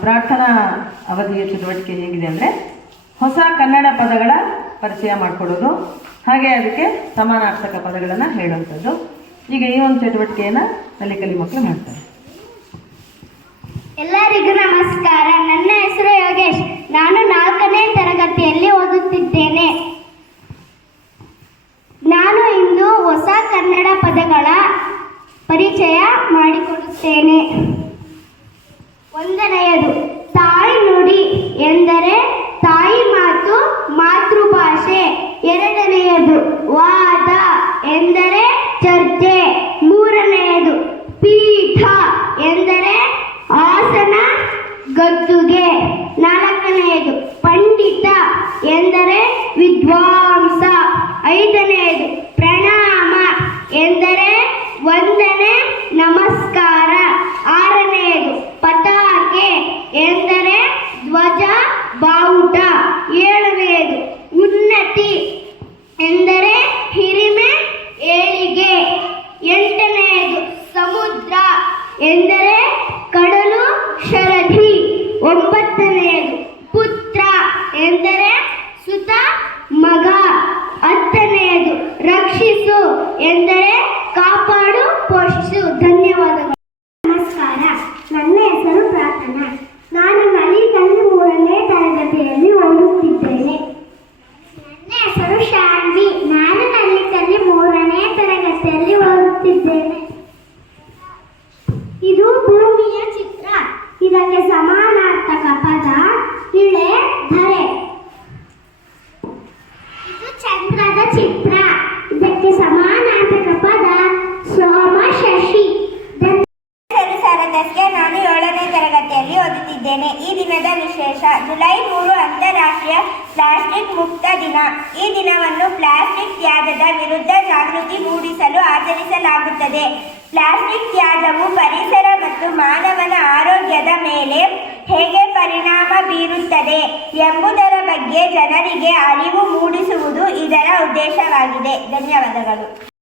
ಪ್ರಾರ್ಥನಾ ಅವಧಿಯ ಚಟುವಟಿಕೆ ಹೇಗಿದೆ ಅಂದರೆ ಹೊಸ ಕನ್ನಡ ಪದಗಳ ಪರಿಚಯ ಮಾಡಿಕೊಡೋದು. ಹಾಗೆ ಅದಕ್ಕೆ ಸಮಾನಾರ್ಥಕ ಪದಗಳನ್ನು ಹೇಳುವಂಥದ್ದು. ಈಗ ಈ ಒಂದು ಚಟುವಟಿಕೆಯನ್ನು ಕಲಿ ಮಕ್ಕಳು ಮಾಡ್ತಾರೆ. ಎಲ್ಲರಿಗೂ ನಮಸ್ಕಾರ. ನನ್ನ ಹೆಸರು ಯೋಗೇಶ್. ನಾನು ನಾಲ್ಕನೇ ತರಗತಿಯಲ್ಲಿ ಓದುತ್ತಿದ್ದೇನೆ. ನಾನು ಇಂದು ಹೊಸ ಕನ್ನಡ ಪದಗಳ ಪರಿಚಯ ಮಾಡಿಕೊಡುತ್ತೇನೆ. ಒಂದನೆಯದು, ತಾಯಿ ನುಡಿ ಎಂದರೆ ತಾಯಿ ಮಾತು ಮಾತೃಭಾಷೆ. ಎರಡನೆಯದು, ವಾದ ಎಂದರೆ ಚರ್ಚೆ. ಮೂರನೆಯದು, ಪೀಠ ಎಂದರೆ ಆಸನ ಗದ್ದುಗೆ. ನಾಲ್ಕನೆಯದು, ಪಂಡಿತ ಎಂದರೆ ವಿದ್ವಾಂಸ ಐದನೆಯದು ಪ್ರಣಾಮ ಎಂದರೆ ವಂದನೆ ನಮಸ್ಕಾರ. ಆರನೆಯದು ಪತಾಕೆ. ಎಂದರೆ ಧ್ವಜ ಬಾವುಟ. ಏಳನೆಯದು ಉನ್ನತಿ. ಎಂದರೆ ಹಿರಿಮೆ, ಏಳಿಗೆ. ಎಂಟನೆಯದು ಸಮುದ್ರ. ಎಂದರೆ ಕಡಲು ಶರಧಿ ಒಂಬತ್ತನೆಯದು ಪುತ್ರ. ಎಂದರೆ ಸುತ, ಮಗ. ಹತ್ತನೆಯದು ರಕ್ಷಿಸು. ಎಂದರೆ ಇದು ಭೂಮಿಯ ಚಿತ್ರ. ಇದಕ್ಕೆ ಸಮಾನಾರ್ಥಕ ಪದ ಇಳೆ ಧರೆ. ಇದು ಚಂದ್ರದ ಚಿತ್ರ ಇದಕ್ಕೆ ಸಮಾನಾರ್ಥಕ ಪದ ಸೋಮ ಶಶಿ ಹೆಸರು ಶಾರದಕ್ಕೆ ನಾನು ಏಳನೇ ತರಗತಿಯಲ್ಲಿ ಈ ದಿನದ ವಿಶೇಷ, ಜುಲೈ ಮೂರು ಅಂತಾರಾಷ್ಟ್ರೀಯ ಪ್ಲಾಸ್ಟಿಕ್ ಮುಕ್ತ ದಿನ. ಈ ದಿನವನ್ನು ಪ್ಲಾಸ್ಟಿಕ್ ತ್ಯಾಗದ ವಿರುದ್ಧ ಜಾಗೃತಿ ಮೂಡಿಸಲು ಆಚರಿಸಲಾಗುತ್ತದೆ. ಪ್ಲಾಸ್ಟಿಕ್ ತ್ಯಾಗವು ಪರಿಸರ ಮತ್ತು ಮಾನವನ ಆರೋಗ್ಯದ ಮೇಲೆ ಹೇಗೆ ಪರಿಣಾಮ ಬೀರುತ್ತದೆ ಎಂಬುದರ ಬಗ್ಗೆ ಜನರಿಗೆ ಅರಿವು ಮೂಡಿಸುವುದು ಇದರ ಉದ್ದೇಶವಾಗಿದೆ. ಧನ್ಯವಾದಗಳು.